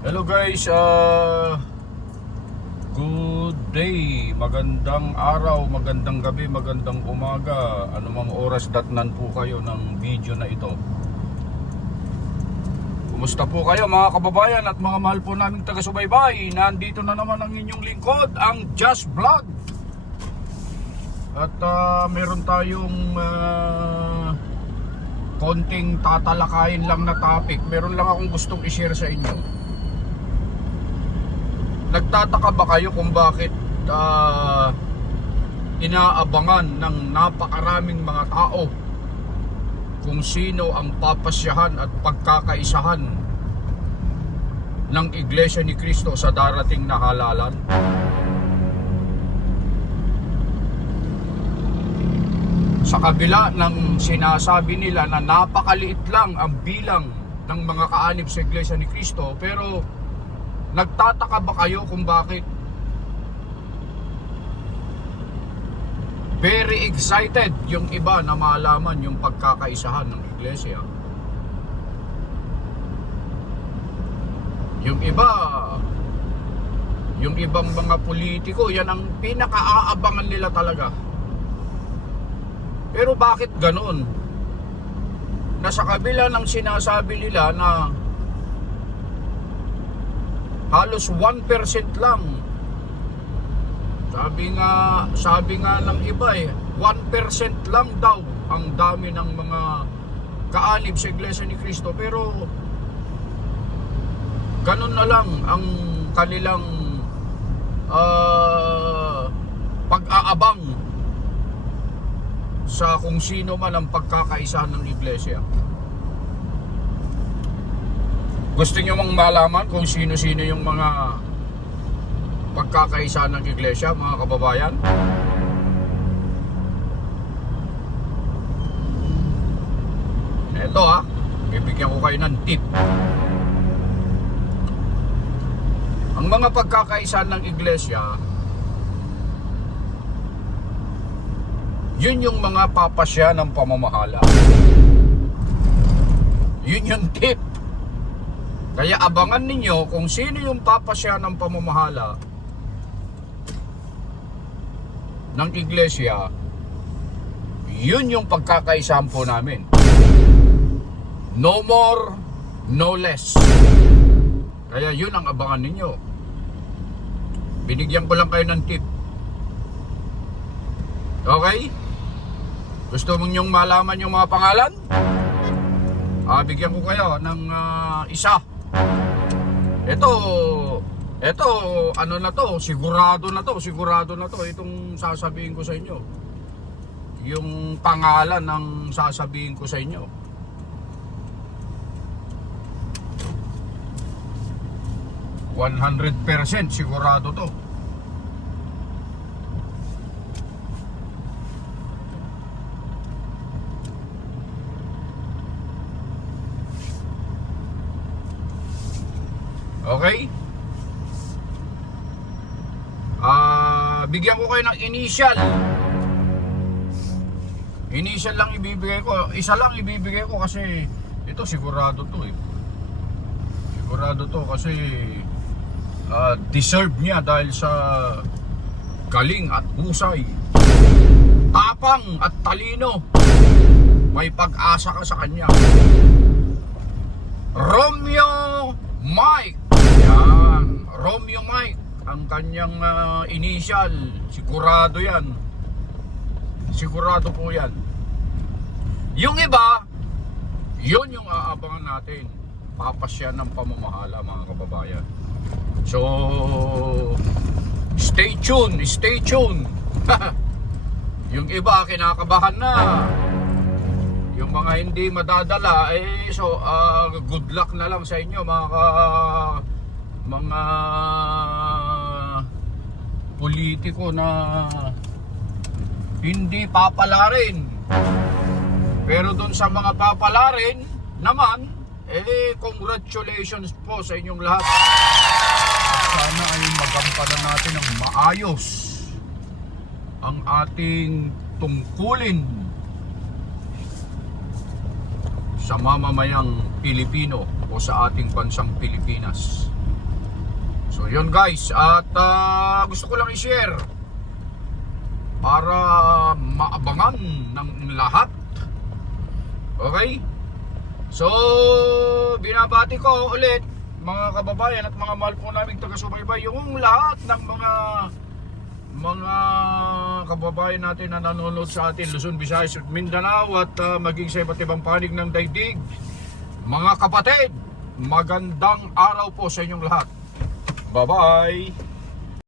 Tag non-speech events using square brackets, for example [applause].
Hello guys, uh, good day, magandang araw, magandang gabi, magandang umaga, anumang oras datnan po kayo ng video na ito. Kumusta po kayo mga kababayan at mga mahal po naming taga-subaybay? Nandito na naman ang inyong lingkod, ang Just Vlog. At uh, meron tayong uh, konting tatalakayin lang na topic. Meron lang akong gustong i-share sa inyo. Nagtataka ba kayo kung bakit ah, inaabangan ng napakaraming mga tao kung sino ang papasyahan at pagkakaisahan ng Iglesia ni Cristo sa darating na halalan? Sa kabila ng sinasabi nila na napakaliit lang ang bilang ng mga kaanib sa Iglesia ni Cristo, pero nagtataka ba kayo kung bakit very excited yung iba na malaman yung pagkakaisahan ng Iglesia? Yung iba, yung ibang mga politiko, yan ang pinakaaabangan nila talaga. Pero bakit ganun? Nasa kabila ng sinasabi nila na halos 1% lang. Sabi nga, sabi nga ng iba eh, 1% lang daw ang dami ng mga kaanib sa Iglesia ni Cristo. Pero ganun na lang ang kanilang ah, pag-aabang sa kung sino man ang pagkakaisa ng iglesia. Gusto nyo mang malaman kung sino-sino yung mga pagkakaisa ng iglesia, mga kababayan? Eto ha, bibigyan ko kayo ng tip. Ang mga pagkakaisa ng iglesia, yun yung mga papasya ng pamamahala. Yun yung tip. Kaya abangan ninyo kung sino yung papasya ng pamamahala ng iglesia, yun yung pagkakaisahan po namin. No more, no less. Kaya yun ang abangan ninyo. Binigyan ko lang kayo ng tip. Okay? Gusto mong nyong malaman yung mga pangalan? Ah, bigyan ko kayo ng ah, isa. Ito, ito, ano na to, sigurado na to, sigurado na to, itong sasabihin ko sa inyo. Yung pangalan ng sasabihin ko sa inyo. One hundred percent sigurado to. Okay? Ah, bigyan ko kayo ng initial. Initial lang ibibigay ko. Isa lang ibibigay ko kasi ito sigurado to eh. Sigurado to kasi ah, deserve niya dahil sa galing at husay. Tapang at talino. May pag-asa ka sa kanya. Romeo Mike. Romeo Mike. Ang kanyang ah, initial. Sigurado yan. Sigurado po yan. Yung iba, yun yung aabangan natin. Papasya ng pamamahala mga kababayan. So, stay tuned, stay tuned. [laughs] yung iba, kinakabahan na yung mga hindi madadala eh so ah, good luck na lang sa inyo mga ka- politiko na hindi papalarin pero doon sa mga papalarin naman eh congratulations po sa inyong lahat sana ay magampanan natin ng maayos ang ating tungkulin sa mamamayang Pilipino o sa ating bansang Pilipinas. So yun guys, at ah, gusto ko lang i-share para maabangan ng lahat. Okay? So, binabati ko ulit mga kababayan at mga mahal po naming taga-subaybay yung lahat ng mga mga kababayan natin na nanonood sa atin Luzon, Visayas at Mindanao at ah, maging sa iba't ibang panig ng daigdig. Mga kapatid, magandang araw po sa inyong lahat. Bye-bye!